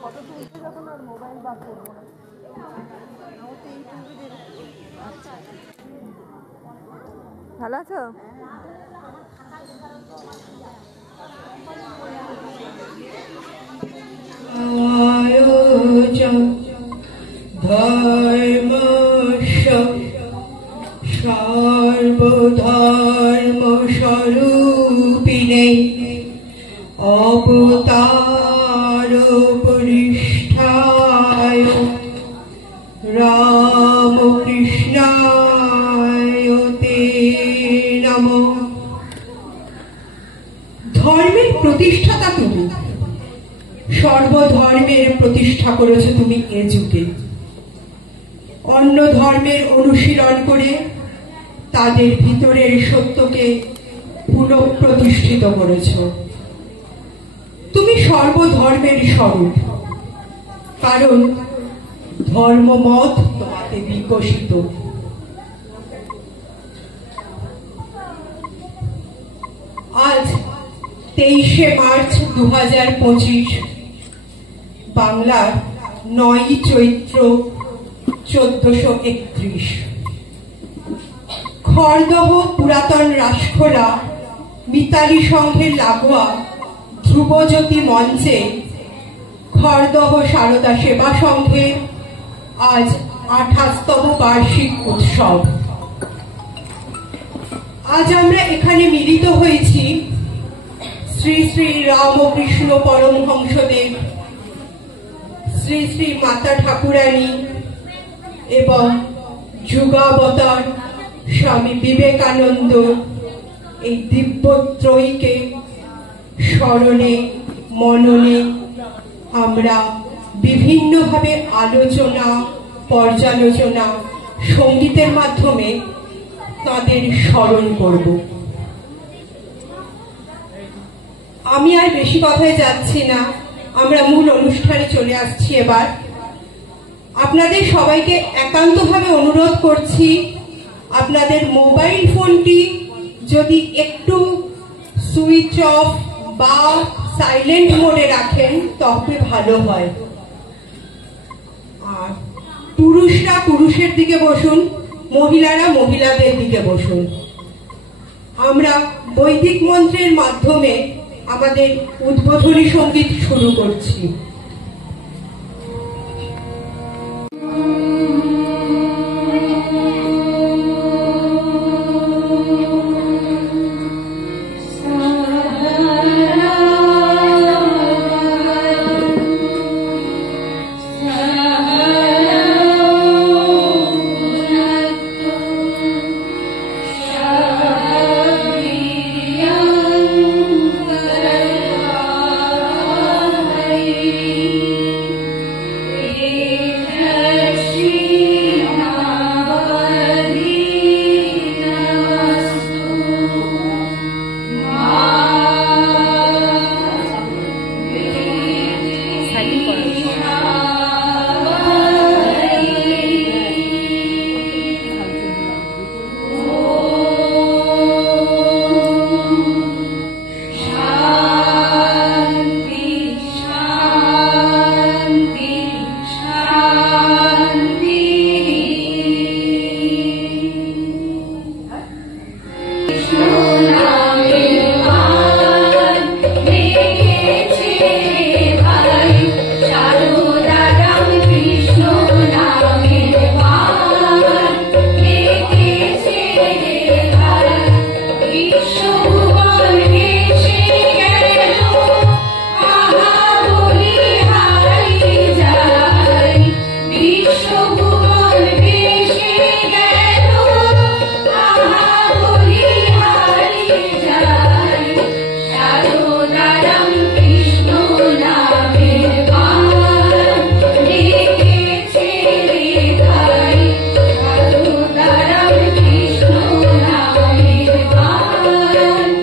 Photo তুলতে যখন আর mobile বার করবো না। ভালো আছো? ধর্ম সর্বধর্ম স্বরূপিণে অবতার পরিষ্ঠায় রামকৃষ্ণায় তে নমঃ। ধর্মের প্রতিষ্ঠাতা তুমি, সর্বধর্মের প্রতিষ্ঠা করেছো তুমি এ যুগে। অন্য ধর্মের অনুশীলন করে তাদের ভিতরের সত্যকে পুনঃপ্রতিষ্ঠিত করেছ। তুমি সর্বধর্মের স্বরূপ, কারণ ধর্মমত তোমাকে বিকশিত। আজ 23শে মার্চ 2025, বাংলার 9ই চৈত্র 1431। খড়দহ পুরাতন রাসখোলা মিতালি সংঘের লাগোয়া ধ্রুবজ্যোতি মঞ্চে খড়দহ সারদা সেবা সংঘের আজ 28তম বার্ষিক উৎসব। আজ আমরা এখানে মিলিত হয়েছি শ্রী শ্রী রামকৃষ্ণ পরমহংসদেব, শ্রী শ্রী মাতা ঠাকুরানী এবং যুগাবতার স্বামী বিবেকানন্দ এই দিব্যত্রয়ীকে স্মরণে মননে আমরা বিভিন্নভাবে আলোচনা, পর্যালোচনা, সঙ্গীতের মাধ্যমে তাদের স্মরণ করব। আমি আর বেশি কথায় যাচ্ছি না, আমরা মূল অনুষ্ঠানে চলে আসছি। এবার আপনাদের সবাইকে একান্তভাবে অনুরোধ করছি, আপনাদের মোবাইল ফোনটি যদি একটু সুইচ অফ বা সাইলেন্ট মোডে রাখেন তবে ভালো হয়। আর পুরুষরা পুরুষের দিকে বসুন, মহিলারা মহিলাদের দিকে বসুন। আমরা বৈদিক মন্ত্রের মাধ্যমে আমাদের উদ্বোধনী সঙ্গীত শুরু করছি। Bye.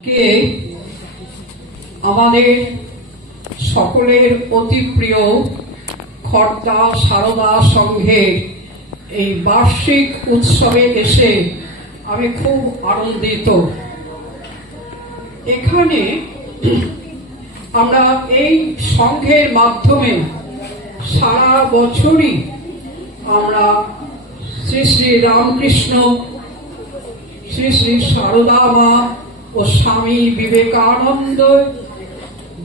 কে আমাদের সকলের অতি প্রিয় খর্দা সারদা সংঘের এই বার্ষিক উৎসবে এসে আমি খুব আনন্দিত। এখানে আমরা এই সংঘের মাধ্যমে সারা বছরই আমরা শ্রী শ্রী রামকৃষ্ণ, শ্রী শ্রী সারদা মা ও স্বামী বিবেকানন্দ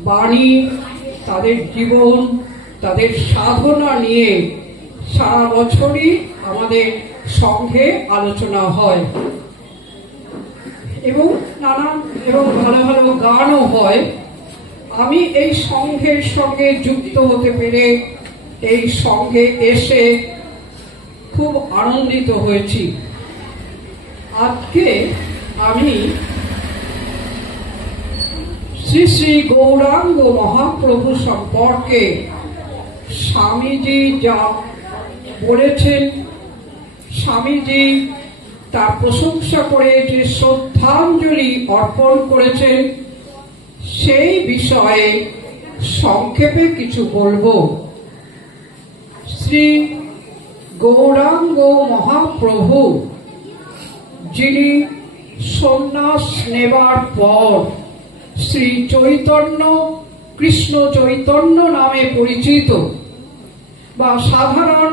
বাণী, তাদের জীবন, তাদের সাধনা নিয়ে সারা বছরই আমাদের সংঘে আলোচনা হয় এবং ভালো ভালো গানও হয়। আমি এই সংঘের সঙ্গে যুক্ত হতে পেরে এই সংঘে এসে খুব আনন্দিত হয়েছি। আজকে আমি শ্রী শ্রী গৌরাঙ্গ মহাপ্রভু সম্পর্কে স্বামীজি যা বলেছেন, স্বামীজি তার প্রশংসা করে যে শ্রদ্ধাঞ্জলি অর্পণ করেছেন, সেই বিষয়ে সংক্ষেপে কিছু বলবো। শ্রী গৌরাঙ্গ মহাপ্রভু, যিনি সন্ন্যাস নেবার পর শ্রী চৈতন্য, কৃষ্ণ চৈতন্য নামে পরিচিত, বা সাধারণ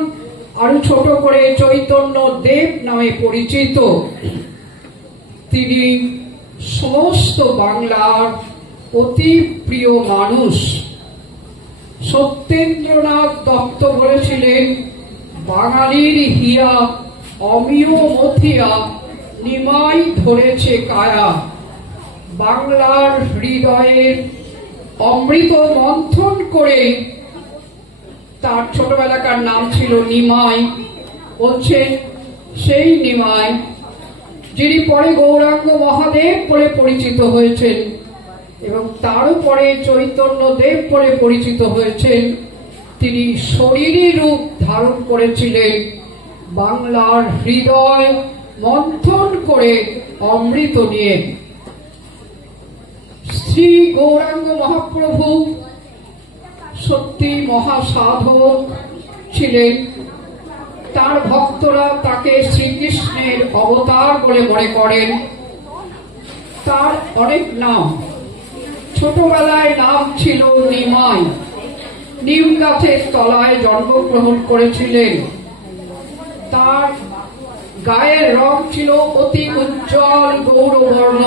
আরো ছোট করে চৈতন্য দেব নামে পরিচিত, তিনি সমস্ত বাংলার অতি প্রিয় মানুষ। সত্যেন্দ্রনাথ দত্ত বলেছিলেন, বাঙালির হিয়া অমিয় মথিয়া নিমাই ধরেছে কায়া। বাংলার হৃদয়ের অমৃত মন্থন করে, তার ছোটবেলাকার নাম ছিল নিমাই, বলছেন সেই নিমাই যিনি পরে গৌরাঙ্গ মহাদেব বলে পরিচিত হয়েছেন এবং তারও পরে চৈতন্য দেব বলে পরিচিত হয়েছেন, তিনি শরীরী রূপ ধারণ করেছিলেন বাংলার হৃদয় মন্থন করে অমৃত নিয়ে। শ্রী গৌরাঙ্গ মহাপ্রভু সত্যি মহাসাধক ছিলেন। তার ভক্তরা তাকে শ্রীকৃষ্ণের অবতার বলে মনে করেন। তার অনেক নাম। ছোটবেলায় নাম ছিল নিমাই। নিম গাছের তলায় জন্মগ্রহণ করেছিলেন। তার গায়ের রং ছিল অতি উজ্জ্বল গৌরবর্ণ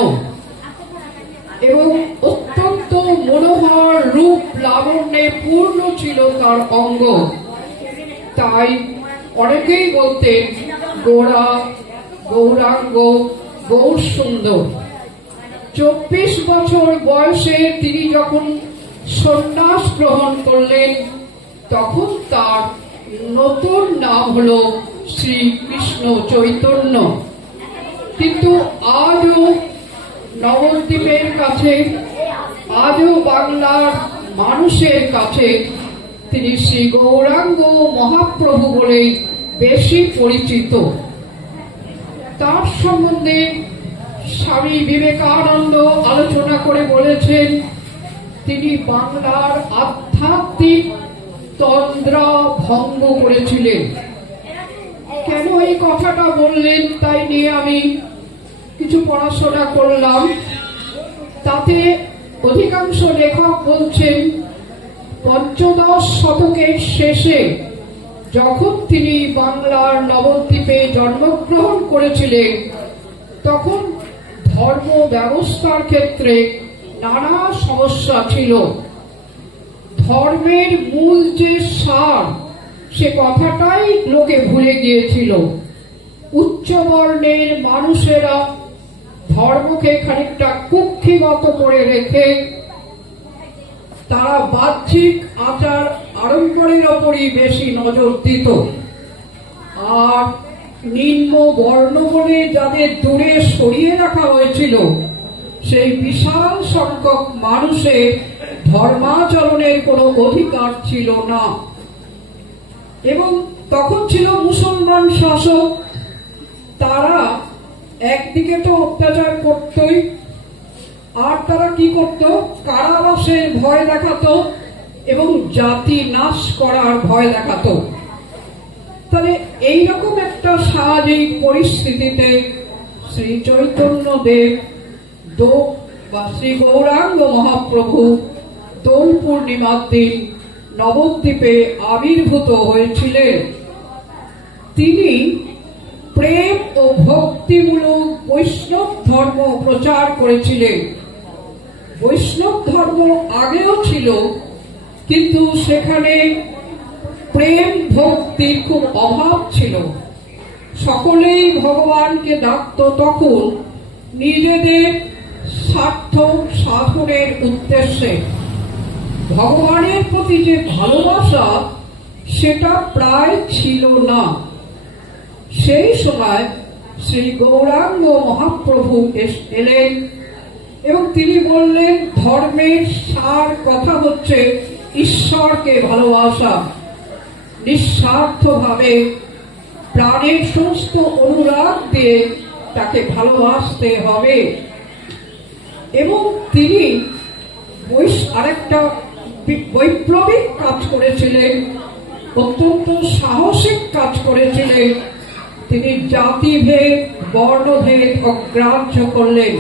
এবং অত্যন্ত মনোহর রূপ লাবণ্যে পূর্ণ ছিল তার অঙ্গ। তাই অনেকেই বলতেন গোরা, গৌরাঙ্গ, গৌর সুন্দর। 24 বছর বয়সে তিনি যখন সন্ন্যাস গ্রহণ করলেন তখন তার নতুন নাম হল শ্রীকৃষ্ণ চৈতন্য। কিন্তু আজও নবদ্বীপের কাছে, আজও বাংলার মানুষের কাছে তিনি শ্রী গৌরাঙ্গ মহাপ্রভু বলে বেশি পরিচিত। তার সম্বন্ধে স্বামী বিবেকানন্দ আলোচনা করে বলেছেন তিনি বাংলার আধ্যাত্মিক তন্দ্রা ভঙ্গ করেছিলেন। কেন এই কথাটা বললেন তাই নিয়ে আমি কিছু পড়াশোনা করলাম। তাতে অধিকাংশ লেখক বলছেন 15 শতকের শেষে যখন তিনি বাংলার নবদ্বীপে জন্মগ্রহণ করেছিলেন তখন ধর্ম ব্যবস্থার ক্ষেত্রে নানা সমস্যা ছিল। ধর্মের মূল যে সার সে কথাটাই লোকে ভুলে গিয়েছিল। উচ্চবর্ণের মানুষেরা ধর্মকে খানিকটা কুক্ষিগত করে রেখে তারা বাহ্যিক আচার আড়ম্বরের ওপরই বেশি নজর দিত, আর নিম্ন বর্ণ বলে যাদের দূরে সরিয়ে রাখা হয়েছিল সেই বিশাল সংখ্যক মানুষের ধর্মাচরণের কোনো অধিকার ছিল না। এবং তখন ছিল মুসলমান শাসক, তারা একদিকে তো অত্যাচার করতই, আর তারা কি করত, কারাবাসের ভয় দেখাতো এবং জাতি নাশ করার ভয় দেখাতো। তাহলে এইরকম একটা সামাজিক পরিস্থিতিতে শ্রী চৈতন্য দেব বা শ্রী গৌরাঙ্গ মহাপ্রভু দোল পূর্ণিমার দিন নবদ্বীপে আবির্ভূত হয়েছিলেন। তিনি প্রেম ও ভক্তিমূলক বৈষ্ণব ধর্ম প্রচার করেছিলেন। বৈষ্ণব ধর্ম আগেও ছিল, কিন্তু সেখানে প্রেম ভক্তির খুব অভাব ছিল। সকলেই ভগবানকে ডাকত তখন নিজেদের স্বার্থ সাধনের উদ্দেশ্যে। ভগবানের প্রতি যে ভালোবাসা সেটা প্রায় ছিল না। সেই সময় শ্রী গৌরাঙ্গ মহাপ্রভু এলেন এবং তিনি বললেন ধর্মের সার কথা হচ্ছে ঈশ্বরকে ভালোবাসা, নিঃস্বার্থভাবে প্রাণের সমস্ত অনুরাগ দিয়ে তাকে ভালোবাসতে হবে। এবং তিনি আরেকটা বৈপ্লবিক কাজ করেছিলেন, অত্যন্ত সাহসিক কাজ করেছিলেন। তিনি জাতিভেদ বর্ণভেদ অগ্রাহ্য করলেন।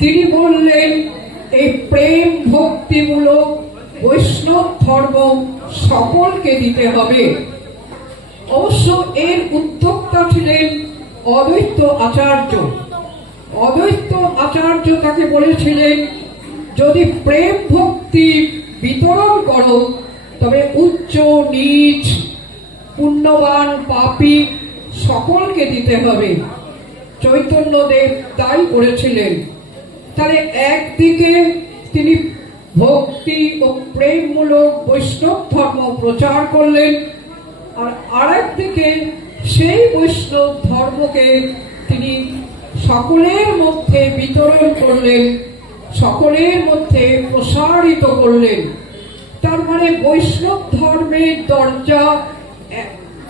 তিনি বললেন এই প্রেম ভক্তিমূলক বৈষ্ণব ধর্ম সকলকে দিতে হবে। অবশ্য এর উদ্যোক্তা ছিলেন অদ্বৈত আচার্য। অদ্বৈত আচার্য তাকে বলেছিলেন যদি প্রেম ভক্তি বিতরণ করো তবে উচ্চ নীচ পুণ্যবান পাপী সকলকে দিতে হবে। চৈতন্যদেব তাই করেছিলেন। তাহলে একদিকে তিনি ভক্তি ও প্রেমমূলক বৈষ্ণব ধর্ম প্রচার করলেন, আর আরেকদিকে সেই বৈষ্ণব ধর্মকে তিনি সকলের মধ্যে বিতরণ করলেন, সকলের মধ্যে প্রসারিত করলেন। তার মানে বৈষ্ণব ধর্মের দরজা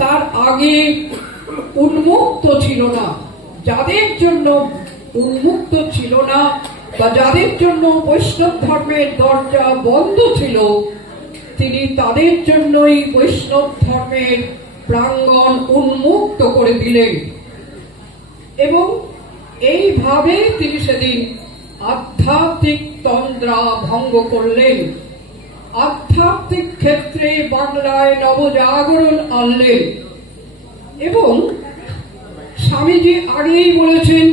তার আগে উন্মুক্ত ছিল না। যাদের জন্য উন্মুক্ত ছিল না বা যাদের জন্য বৈষ্ণব ধর্মের দরজা বন্ধ ছিল, তিনি তাদের জন্যই বৈষ্ণব ধর্মের প্রাঙ্গণ উন্মুক্ত করে দিলেন। এবং এইভাবে তিনি সেদিন আধ্যাত্মিক তন্দ্রা ভঙ্গ করলেন। আধ্যাত্মিক ক্ষেত্রে বাংলায় নবজাগরণ আনলেন এবং স্বামীজি আগেই বলেছেন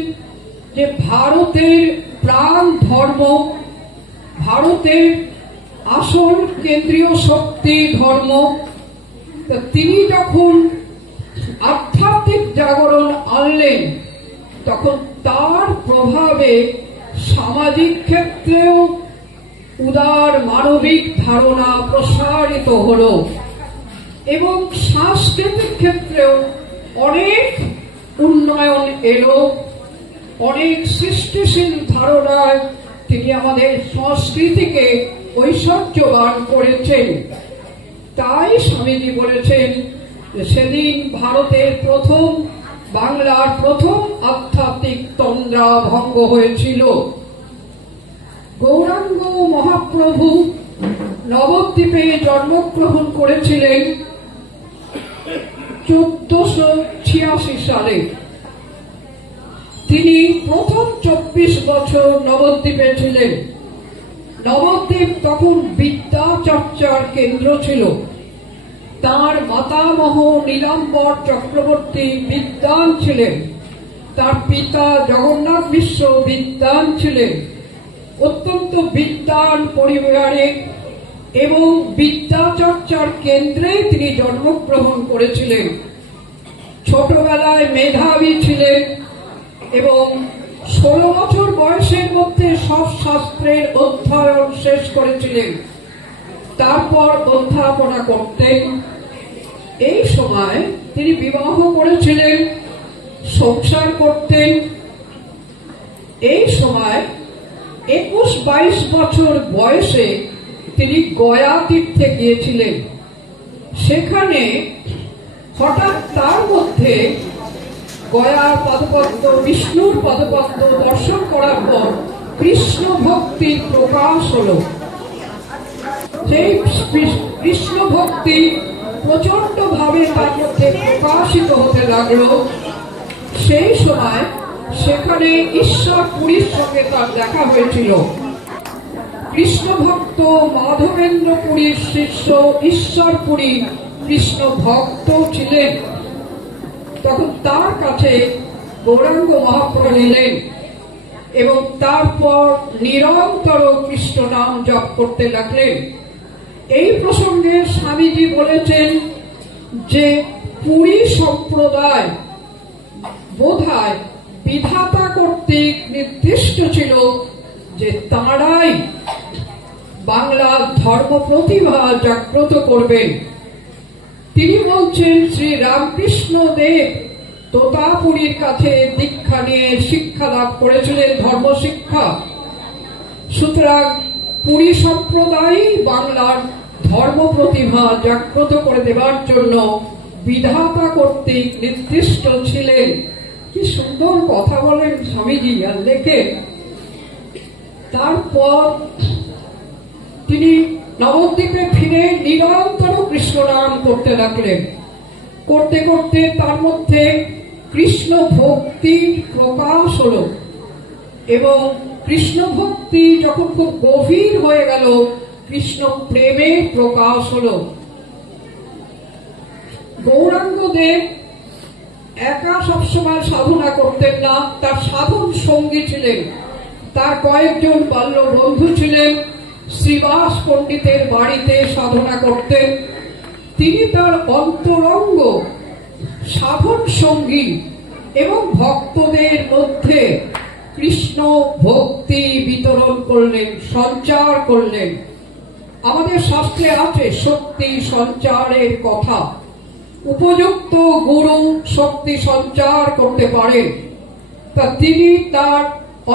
যে ভারতের প্রাণ ধর্ম, ভারতের আসল কেন্দ্রীয় শক্তি ধর্ম। তিনি যখন আধ্যাত্মিক জাগরণ আনলেন তখন তার প্রভাবে সামাজিক ক্ষেত্রেও উদার মানবিক ধারণা প্রসারিত হলো এবং সাংস্কৃতিক ক্ষেত্রেও অনেক উন্নয়ন এলো। অনেক সৃষ্টিশীল ধারণায় তিনি আমাদের সংস্কৃতিকে ঐশ্বর্যবান করেছেন। তাই স্বামীজি বলেছেন যে সেদিন ভারতের প্রথম, বাংলার প্রথম আধ্যাত্মিক তন্দ্রা ভঙ্গ হয়েছিল। গৌরাঙ্গ মহাপ্রভু নবদ্বীপে জন্মগ্রহণ করেছিলেন 1486 সালে। তিনি প্রথম 24 বছর নবদ্বীপে ছিলেন। নবদ্বীপ তখন বিদ্যা চর্চার কেন্দ্র ছিল। তার মাতামহ নীলাম্বর চক্রবর্তী বিদ্বান ছিলেন, তার পিতা জগন্নাথ মিশ্র বিদ্বান ছিলেন। অত্যন্ত বিদ্বান পরিবারে এবং বিদ্যা চর্চার কেন্দ্রে তিনি জন্মগ্রহণ করেছিলেন। ছোটবেলায় মেধাবী ছিলেন এবং 16 বছর বয়সের মধ্যে সব শাস্ত্রের অধ্যয়ন শেষ করেছিলেন। তারপর অধ্যাপনা করতেন। এই সময় তিনি বিবাহ করেছিলেন, সংসার করতেন। এই সময় 21-22 বছর বয়সে তিনি গয়া তীর্থে গিয়েছিলেন। সেখানে হঠাৎ তার মধ্যে গয়ার পদপদ্ম, বিষ্ণুর পদপদ্ম দর্শন করার পর কৃষ্ণ ভক্তির প্রকাশ হল। সেই কৃষ্ণ ভক্তি প্রচন্ড ভাবে তার মধ্যে প্রকাশিত হতে লাগলো। সেই সময় সেখানে ঈশ্বর পুরীর সঙ্গে তার দেখা হয়েছিল। কৃষ্ণ ভক্ত মাধবেন্দ্র পুরীর শিষ্য ঈশ্বর পুরী কৃষ্ণ ভক্ত ছিলেন। তখন তার কাছে গৌরাঙ্গ মহাপ্রভু এলেন এবং তারপর নিরন্তর কৃষ্ণ নাম জপ করতে লাগলেন। এই প্রসঙ্গে স্বামীজি বলেছেন যে পুরী সম্প্রদায় বোধহয় বিধাতা কর্তৃক নির্দিষ্ট ছিল যে তাঁরাই বাংলার ধর্ম প্রতিভা জাগ্রত করবেন। তিনি বলছেন শ্রী রামকৃষ্ণ দেব তোতাপুরীর কাছে দীক্ষা নিয়ে শিক্ষা লাভ করেছিলেন, ধর্ম শিক্ষা। সুতরাং পুরী সম্প্রদায় বাংলার ধর্ম প্রতিভা জাগ্রত করে দেবার জন্য বিধাতা কর্তৃক নির্দিষ্ট ছিলেন। কি সুন্দর কথা বলেন স্বামীজি আর লেখেন। তারপর তিনি নবদ্বীপে ফিরে নিরন্তর কৃষ্ণ নাম করতে লাগলেন। করতে করতে তার মধ্যে কৃষ্ণ ভক্তির প্রকাশ হল এবং কৃষ্ণ ভক্তি যখন খুব গভীর হয়ে গেল, কৃষ্ণ প্রেমের প্রকাশ হল। গৌরাঙ্গ দেব একা সবসময় সাধনা করতেন না, তার সাধন সঙ্গী ছিলেন। তার কয়েকজন বাল্য বন্ধু ছিলেন। শ্রীবাস পণ্ডিতের বাড়িতে সাধনা করতেন। তিনি তার অন্তরঙ্গ সাধন সঙ্গী এবং ভক্তদের মধ্যে কৃষ্ণ ভক্তি বিতরণ করলেন, সঞ্চার করলেন। আমাদের শাস্ত্রে আছে শক্তি সঞ্চারের কথা। উপযুক্ত গুরু শক্তি সঞ্চার করতে পারেন। তা তিনি তার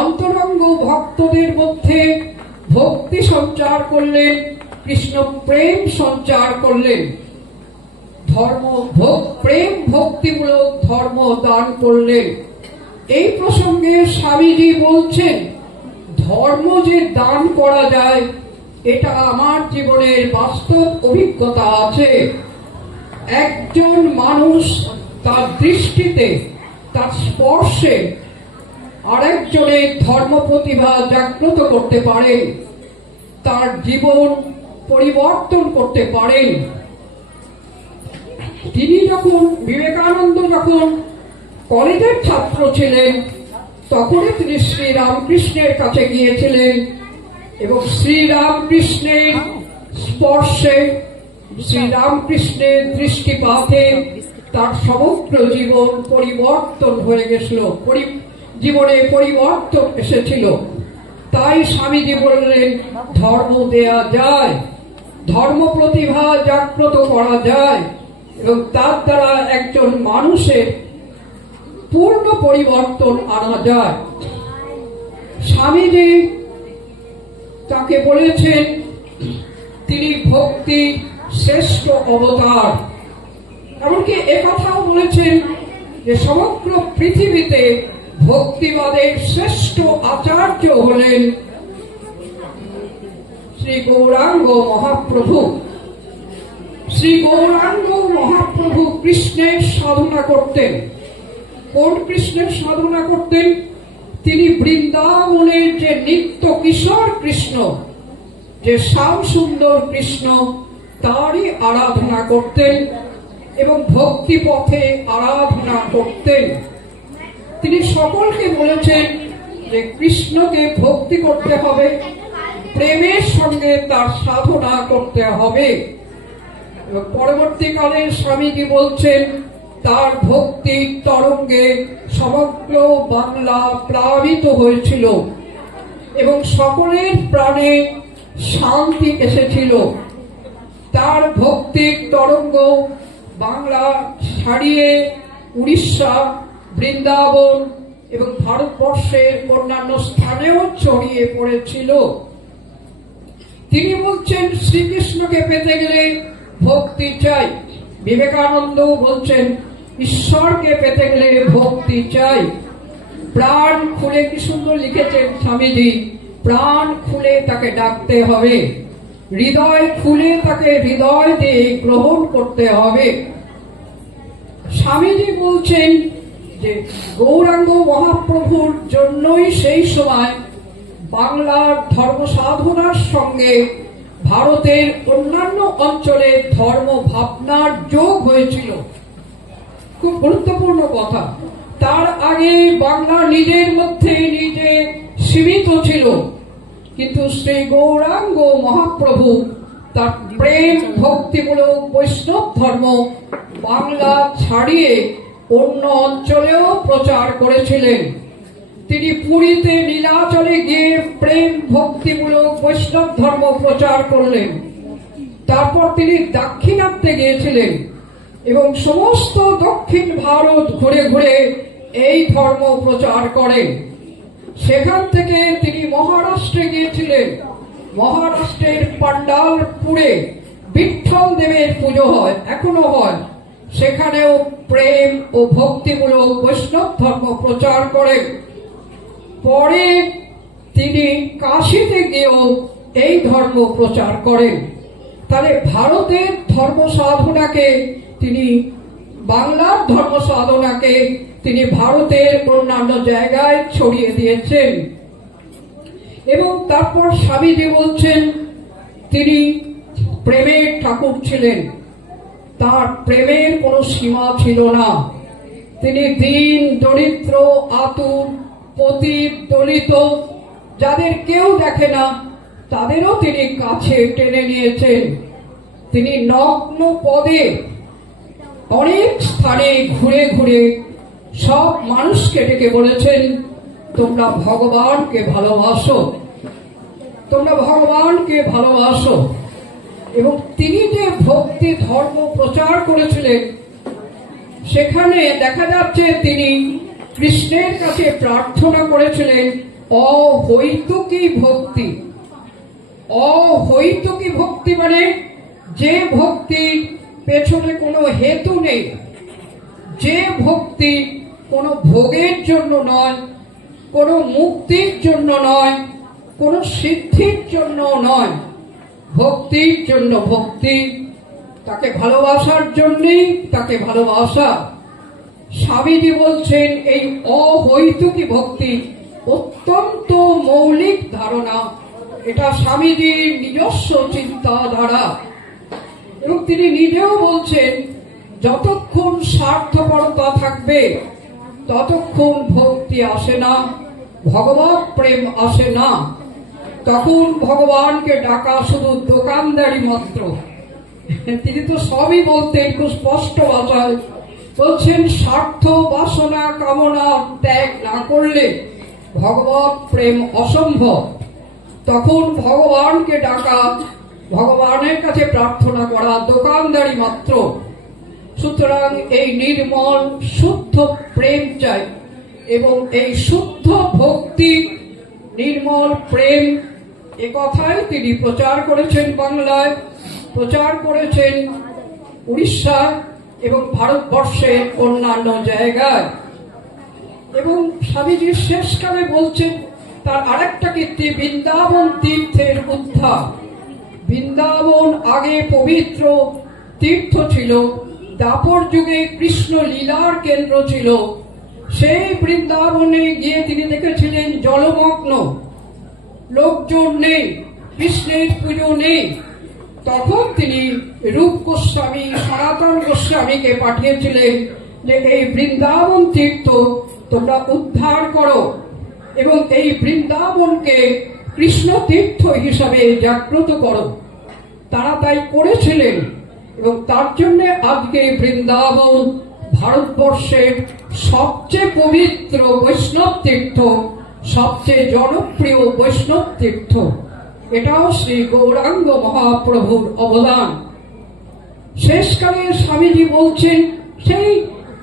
অন্তরঙ্গ ভক্তদের মধ্যে ভক্তি সঞ্চার করলেন, কৃষ্ণ প্রেম সঞ্চার করলেন, ধর্ম প্রেম ভক্তিমূলক ধর্ম দান করলেন। এই প্রসঙ্গে স্বামীজি বলছেন, ধর্ম যে দান করা যায় এটা আমার জীবনের বাস্তব অভিজ্ঞতা আছে। একজন মানুষ তার দৃষ্টিতে, তার স্পর্শে আরেকজনের ধর্ম প্রতিভা জাগ্রত করতে পারেন, তার জীবন পরিবর্তন করতে পারেন। তিনি যখন বিবেকানন্দ যখন কলেজের ছাত্র ছিলেন তখনই তিনি শ্রীরামকৃষ্ণের কাছে গিয়েছিলেন এবং শ্রীরামকৃষ্ণের স্পর্শে, শ্রীরামকৃষ্ণের দৃষ্টিপাতে তার সমগ্র জীবন পরিবর্তন হয়ে গেছিল, জীবনে পরিবর্তন এসেছিল। তাই স্বামীজি বললেন, ধর্ম দেয়া যায়, ধর্ম প্রতিভা জাগ্রত করা যায় এবং তার দ্বারা একজন মানুষের পূর্ণ পরিবর্তন আনা যায়। স্বামীজি তাকে বলেছেন তিনি ভক্তির শ্রেষ্ঠ অবতার। এমনকি একথাও বলেছেন যে সমগ্র পৃথিবীতে ভক্তিবাদের শ্রেষ্ঠ আচার্য হলেন শ্রী গৌরাঙ্গ মহাপ্রভু। শ্রী গৌরাঙ্গ মহাপ্রভু কৃষ্ণের সাধনা করতেন। কোন কৃষ্ণের সাধনা করতেন? তিনি বৃন্দাবনের যে নিত্য কিশোর কৃষ্ণ, যে শ্যাম সুন্দর কৃষ্ণ, তারই আরাধনা করতেন এবং ভক্তি পথে আরাধনা করতেন। তিনি সকলকে বলেছেন যে কৃষ্ণকে ভক্তি করতে হবে, প্রেমের সঙ্গে তার সাধনা করতে হবে। এবং পরবর্তীকালে স্বামীজি বলছেন তার ভক্তির তরঙ্গে সমগ্র বাংলা প্লাবিত হয়েছিল এবং সকলের প্রাণে শান্তি এসেছিল। তার ভক্তির তরঙ্গ বাংলা ছাড়িয়ে উড়িষ্যা, বৃন্দাবন এবং ভারতবর্ষের অন্যান্য স্থানেও ছড়িয়ে পড়েছিল। তিনি বলছেন শ্রীকৃষ্ণকে পেতে গেলে ভক্তি চাই। বিবেকানন্দ বলছেন ঈশ্বরকে পেতে গেলে ভক্তি চাই। প্রাণ খুলে, কি সুন্দর লিখেছেন স্বামীজি, প্রাণ খুলে তাকে ডাকতে হবে, হৃদয় খুলে তাকে হৃদয় দিয়ে গ্রহণ করতে হবে। স্বামীজি বলছেন যে গৌরাঙ্গ মহাপ্রভুর জন্যই সেই সময় বাংলার ধর্ম সাধনার সঙ্গে ভারতের অন্যান্য অঞ্চলে ধর্ম ভাবনার যোগ হয়েছিল। খুব গুরুত্বপূর্ণ কথা। তার আগে বাংলা নিজের মধ্যে নিজে সীমিত ছিল, কিন্তু শ্রী গৌরাঙ্গ মহাপ্রভু তার প্রেম ভক্তিমূলক বৈষ্ণব ধর্ম বাংলা ছাড়িয়ে অন্য অঞ্চলেও প্রচার করেছিলেন। তিনি পুরীতে নীলাচলে গিয়ে প্রেম ভক্তিমূলক বৈষ্ণব ধর্ম প্রচার করলেন। তারপর তিনি দাক্ষিণাত্যে গিয়েছিলেন এবং সমস্ত দক্ষিণ ভারত ঘুরে ঘুরে এই ধর্ম প্রচার করেন। সেখান থেকে তিনি মহারাষ্ট্রে গিয়েছিলেন। মহারাষ্ট্রের পান্ডালপুরে বিঠ্ঠল দেবের পুজো হয়, এখনো হয়। সেখানেও প্রেম ও ভক্তিমূলক বৈষ্ণব ধর্ম প্রচার করেন। পরে তিনি কাশীতে গিয়েও এই ধর্ম প্রচার করেন। তাহলে ভারতের ধর্ম সাধনাকে তিনি, বাংলার ধর্ম সাধনাকে তিনি ভারতের অন্যান্য জায়গায় ছড়িয়ে দিয়েছেন। এবং তারপর স্বামীজি বলছেন তিনি প্রেমের ঠাকুর ছিলেন। তার প্রেমের কোনো সীমা ছিল না। তিনি দীন, দরিদ্র, আতুর, পতিত, দলিত, যাদের কেউ দেখে না তাদেরও তিনি কাছে টেনে নিয়েছেন। তিনি নগ্ন পদে অনেক স্থানে ঘুরে ঘুরে সব মানুষকে ডেকে বলেছেন, তোমরা ভগবানকে ভালোবাসো, তোমরা ভগবানকে ভালোবাসো। এবং তিনি যে ভক্তি ধর্ম প্রচার করেছিলেন, সেখানে দেখা যাচ্ছে তিনি কৃষ্ণের কাছে প্রার্থনা করেছিলেন অহৈতুকী ভক্তি। অহৈতুকী ভক্তি মানে যে ভক্তির পেছনে কোনো হেতু নেই, যে ভক্তি কোনো ভোগের জন্য নয়, কোনো মুক্তির জন্য নয়, কোনো সিদ্ধির জন্য নয়, ভক্তির জন্য ভক্তি, তাকে ভালোবাসার জন্যই তাকে ভালোবাসা। স্বামীজি বলছেন এই অহৈতুকী ভক্তি অত্যন্ত মৌলিক ধারণা, এটা স্বামীজির নিজস্ব চিন্তাধারা। এবং তিনি নিজেও বলছেন যতক্ষণ স্বার্থপরতা থাকবে ততক্ষণ ভক্তি আসে না, ভগবত প্রেম আসে না। তখন ভগবানকে ডাকা শুধু দোকানদারি মাত্র। তিনি তো সবই বলতেন খুব স্পষ্ট ভাষায়, বলছেন স্বার্থ বাসনা কামনা ত্যাগ না করলে ভগবত প্রেম অসম্ভব। তখন ভগবানকে ডাকা, ভগবানের কাছে প্রার্থনা করা দোকানদারি মাত্র। সুতরাং এই নির্মল শুদ্ধ প্রেম চাই, এবং এই শুদ্ধ ভক্তি, নির্মল প্রেম, এ কথাই তিনি প্রচার করেছেন বাংলায়, প্রচার করেছেন উড়িষ্যায় এবং ভারতবর্ষের অন্যান্য জায়গায়। এবং স্বামীজি শেষকালে বলছেন তার আরেকটা কীর্তি, বৃন্দাবন তীর্থের উদ্ধার। বৃন্দাবন আগে পবিত্র তীর্থ ছিল, দাপর যুগে কৃষ্ণ লীলার কেন্দ্র ছিল। সেই বৃন্দাবনে গিয়ে তিনি দেখেছিলেন জলমগ্ন, লোকজন নেই, কৃষ্ণের পুজো নেই। তখন তিনি রূপ গোস্বামী, সনাতন গোস্বামীকে পাঠিয়েছিলেন যে এই বৃন্দাবন তীর্থ তোমরা উদ্ধার করো এবং এই বৃন্দাবনকে কৃষ্ণ তীর্থ হিসাবে জাগ্রত করো। তারা তাই করেছিলেন, এবং তার জন্য আজকে বৃন্দাবন ভারতবর্ষের সবচেয়ে পবিত্র বৈষ্ণব তীর্থ, সবচেয়ে জনপ্রিয় বৈষ্ণব তীর্থ। এটাও শ্রী গৌরাঙ্গ মহাপ্রভুর অবদান। শেষকালে স্বামীজি বলছেন, সেই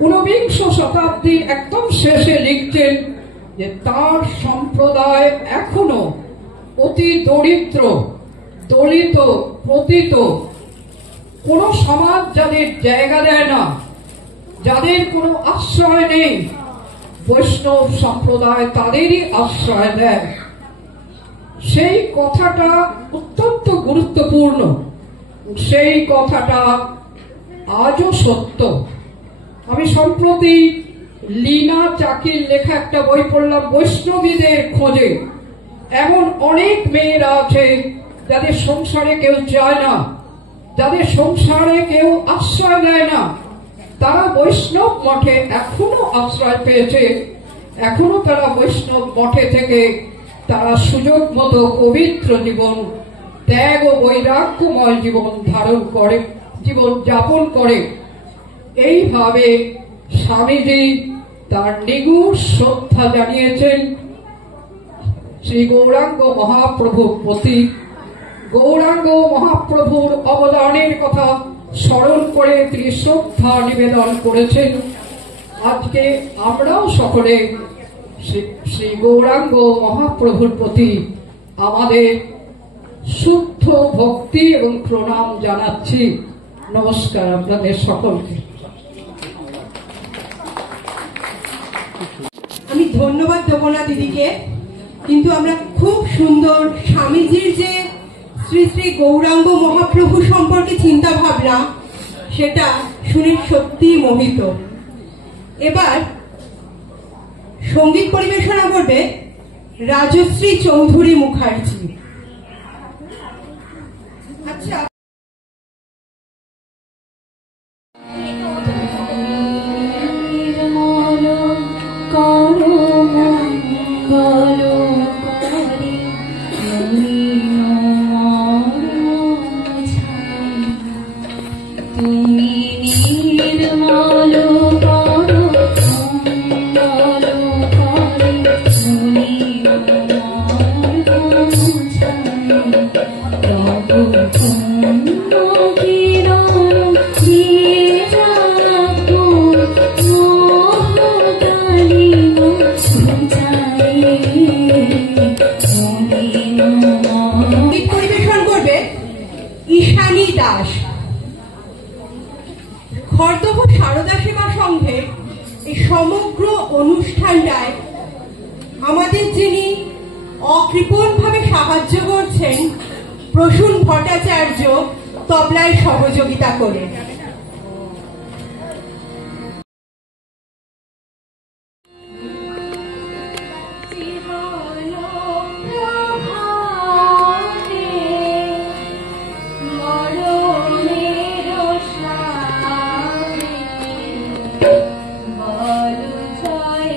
ঊনবিংশ শতাব্দীর একদম শেষে লিখছেন যে তার সম্প্রদায় এখনো অতি দরিদ্র, দলিত, পতিত, কোন সমাজ যাদের জায়গা দেয় না, যাদের কোনো আশ্রয় নেই, বৈষ্ণব সম্প্রদায় তাদেরই আশ্রয় দেয়। সেই কথাটা অত্যন্ত গুরুত্বপূর্ণ, সেই কথাটা আজও সত্য। আমি সম্প্রতি লীনা চাকির লেখা একটা বই পড়লাম, বৈষ্ণবীদের খোঁজে। এমন অনেক মেয়েরা আছে যাদের সংসারে কেউ চায় না, যাদের সংসারে কেউ আশ্রয় দেয় না, তারা বৈষ্ণব মঠে এখনো আশ্রয় পেয়েছে। এখনো তারা বৈষ্ণব মঠে থেকে তারা সুযোগ মতো পবিত্র জীবন, ত্যাগ ও বৈরাগ্যময় জীবন ধারণ করে, জীবন যাপন করে। এইভাবে স্বামীজি তার নিগুড় শ্রদ্ধা জানিয়েছেন শ্রী গৌরাঙ্গ মহাপ্রভুর প্রতি। গৌরাঙ্গ মহাপ্রভুর অবদানের কথা স্মরণ করে তিনি শ্রদ্ধা নিবেদন করেছেন। আজকে আমরাও সকলে শ্রী গৌরাঙ্গ মহাপ্রভুর প্রতি আমাদের শুদ্ধ ভক্তি এবং প্রণাম জানাচ্ছি। নমস্কার আপনাদের সকলকে। আমি ধন্যবাদ দেবো না দিদিকে, কিন্তু আমরা খুব সুন্দর স্বামীজির যে শ্রী শ্রী গৌরাঙ্গ মহাপ্রভু সম্পর্কে চিন্তা ভাবনা, সেটা শুনে সত্যি মোহিত। এবার সঙ্গীত পরিবেশনা করবে রাজশ্রী চৌধুরী মুখার্জি। আচ্ছা, পরিবেশন করবে ঈশানী দাস। খর্দহ সারদা সেবা সংঘের এই সমগ্র অনুষ্ঠানটায় আমাদের যিনি অকৃপণভাবে সাহায্য করছেন, প্রসূন ভট্টাচার্য তবলায় সহযোগিতা করে। বল জয়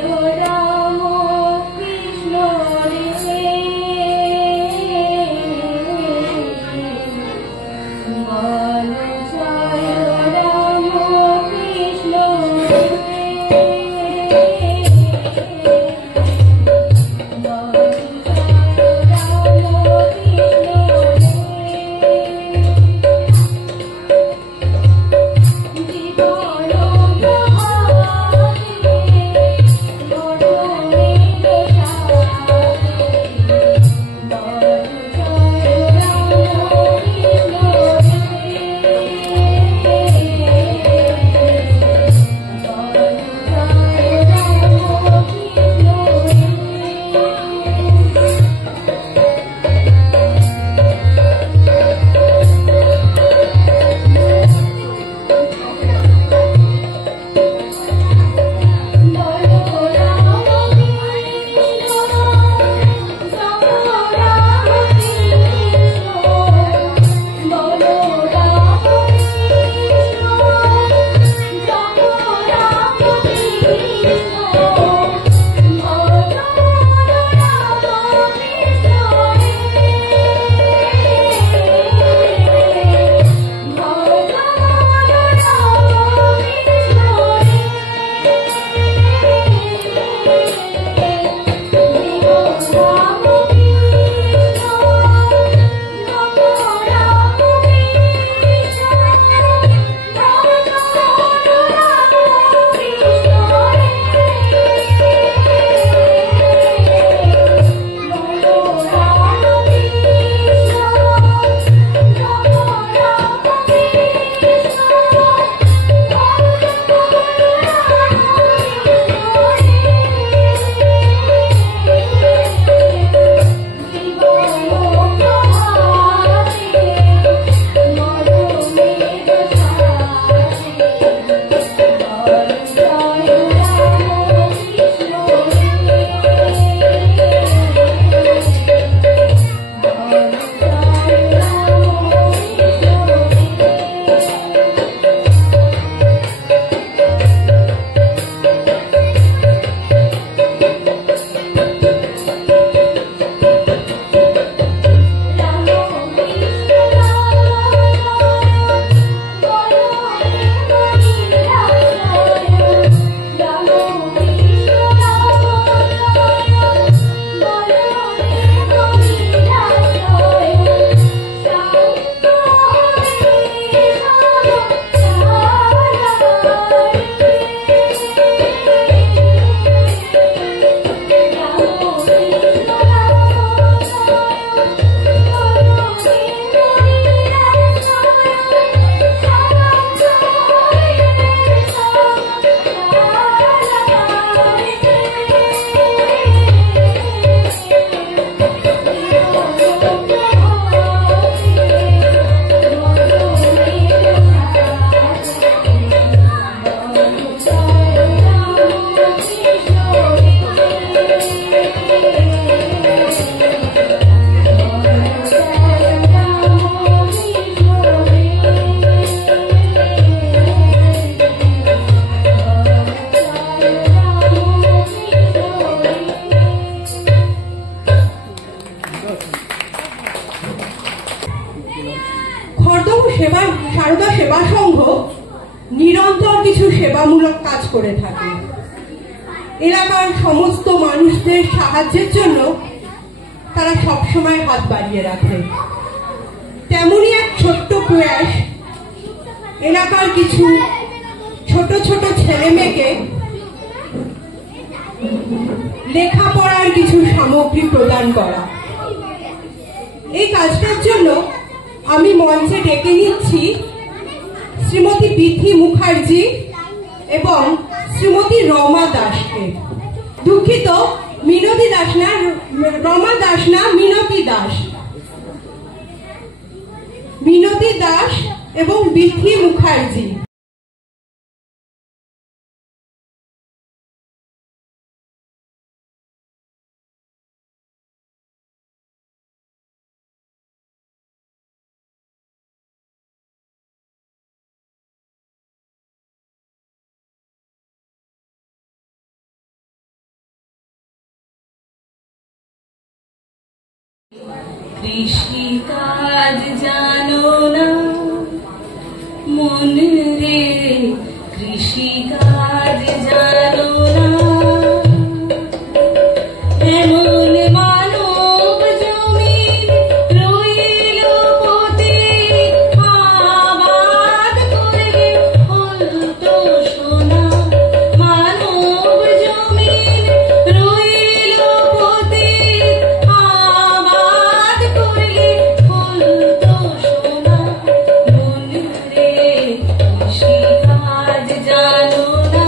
সারদা সেবা সংঘ নিরন্তর কিছু সেবামূলক কাজ করে থাকে। এলাকার সমস্ত মানুষদের সাহায্যের জন্য তারা সবসময় হাত বাড়িয়ে রাখে। তেমনি এক ছোট্ট প্রয়াস এলাকার কিছু ছোট ছোট ছেলে মেয়েকে লেখাপড়ার কিছু সামগ্রী প্রদান করা। এই কাজটার জন্য আমি মঞ্চে ডেকে নিচ্ছি শ্রীমতী বিথি মুখার্জি এবং শ্রীমতী রমা দাসকে। দুঃখিত, মিনতি দাস না, রমা দাস না, মিনতি দাস। মিনতি দাস এবং বিথি মুখার্জি। কৃষি কাজ জানো না মন রে, কৃষি কাজ জানো না, এমন মানব জমি রইল পথে, আবাদ করবে হতো সোনা। মানব জমি রইল পথে, আবাদ করলে হতো সোনা। মন রে, কৃষি কাজ জানো না,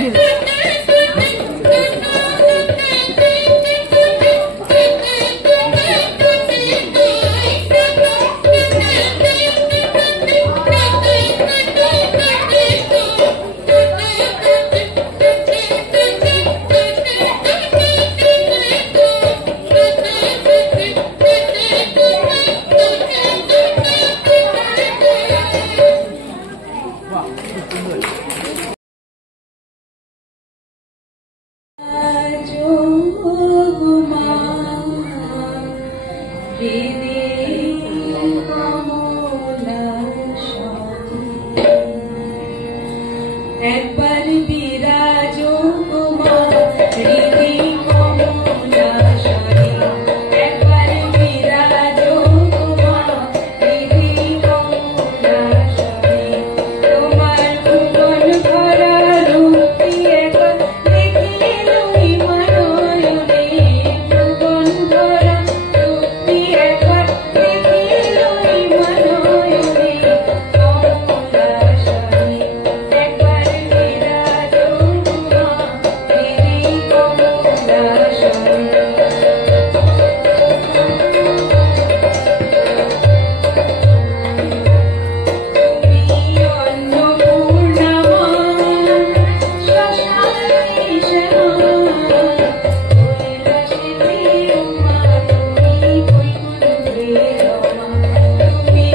দিলে একবার বিরাজো মা হৃদি কমলাসনে, একবার বিরাজো মা হৃদি কমলাসনে, তোমার ভুবন ভরা রূপটি একবার দেখিলে লই মনয়নে, ভুবন ভরা রূপটি একবার দেখিলে লই মনয়নে, কমলাসনে একবার বিরাজো মা হৃদি কমলাসনে। তুমি অন্নপূর্ণা মা, শ্মশানে শ্যামা, কৈলাসেতে উমা, তুমি বৈকুণ্ঠে রমা। তুমি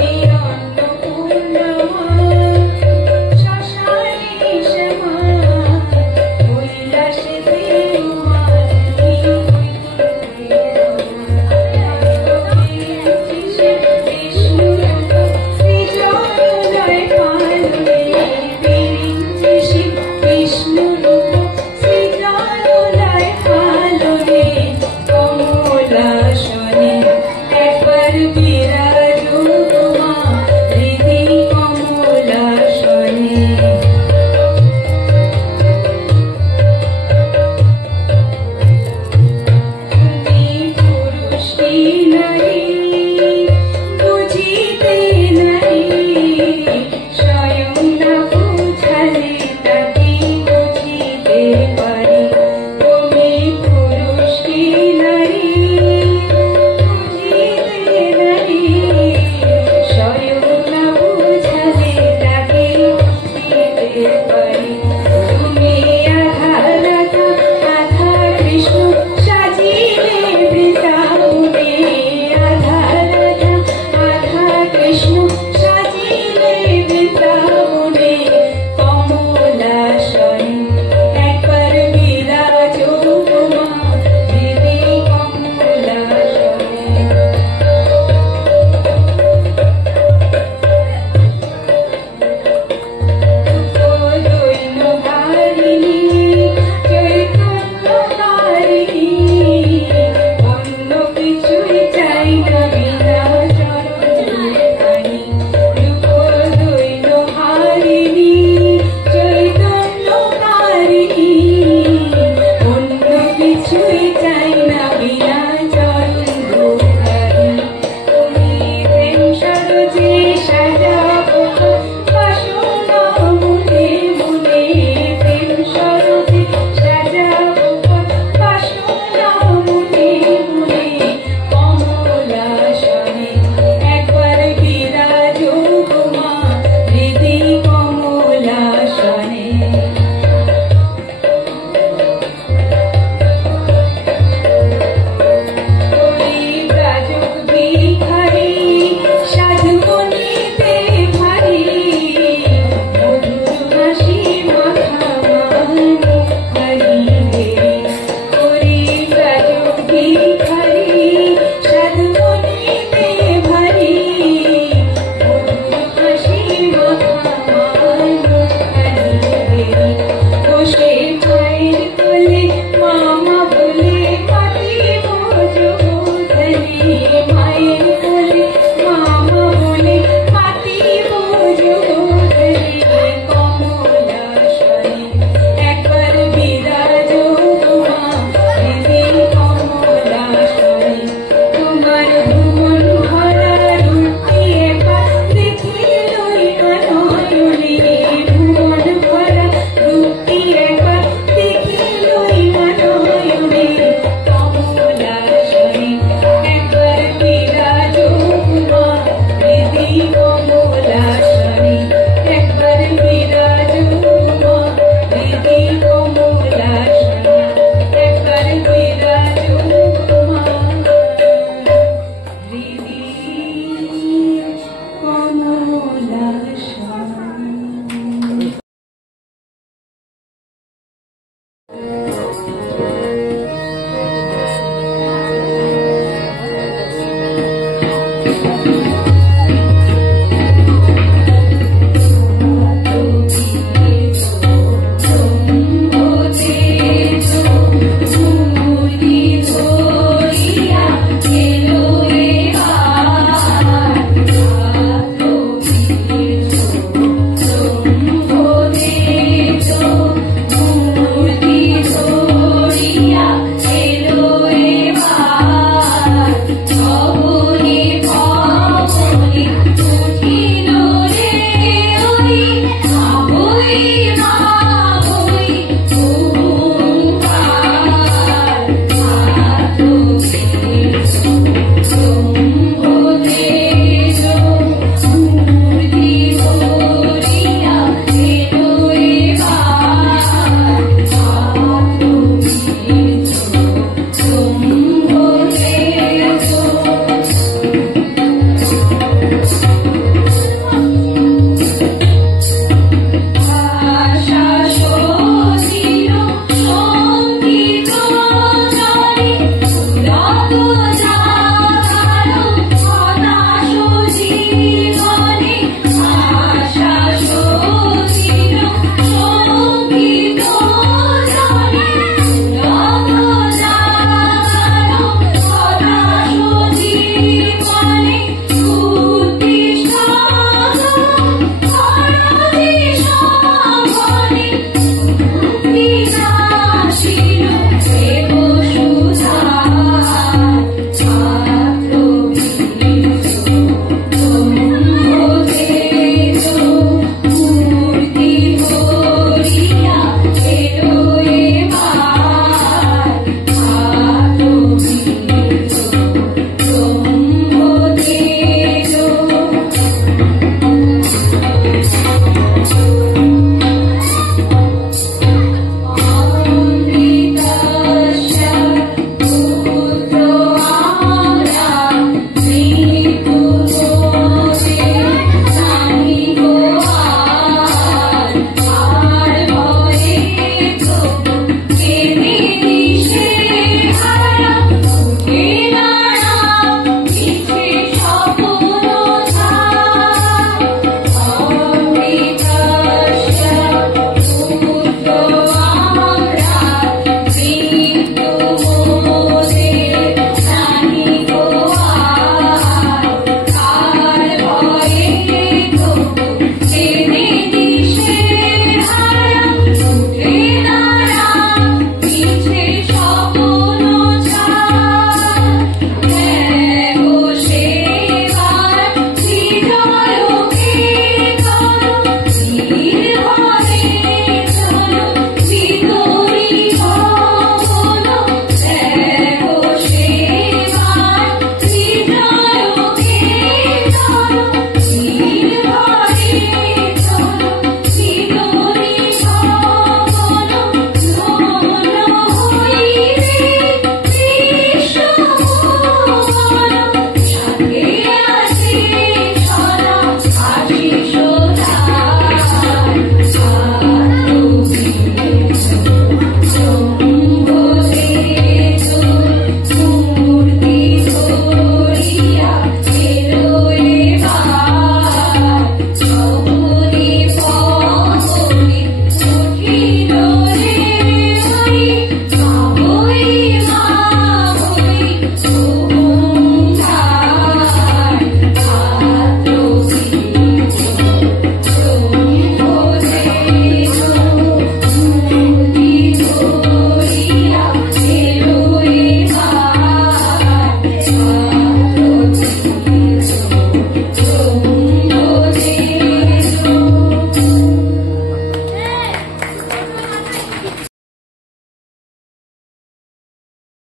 অন্নপূর্ণা মা, শ্মশানে শ্যামা, কৈলাসেতে উমা, তুমি বৈকুণ্ঠে রমা। বিষ্ণু শ্রীজয় পালনে, বিরিঞ্চি বিষ্ণু শ্রীজয় পালনে, কমলাসনে একবার বিরাজো মা হৃদি কমলাসনে। তুমি পুরুষ কি নারী বুঝিতে নারী, স্বয়ং না বুঝালে তাকে বুঝিতে পারি। তুমি পুরুষ কি নারী বুঝিতে নারী, স্বয়ং না বুঝালে তাকে বুঝিতে পারি।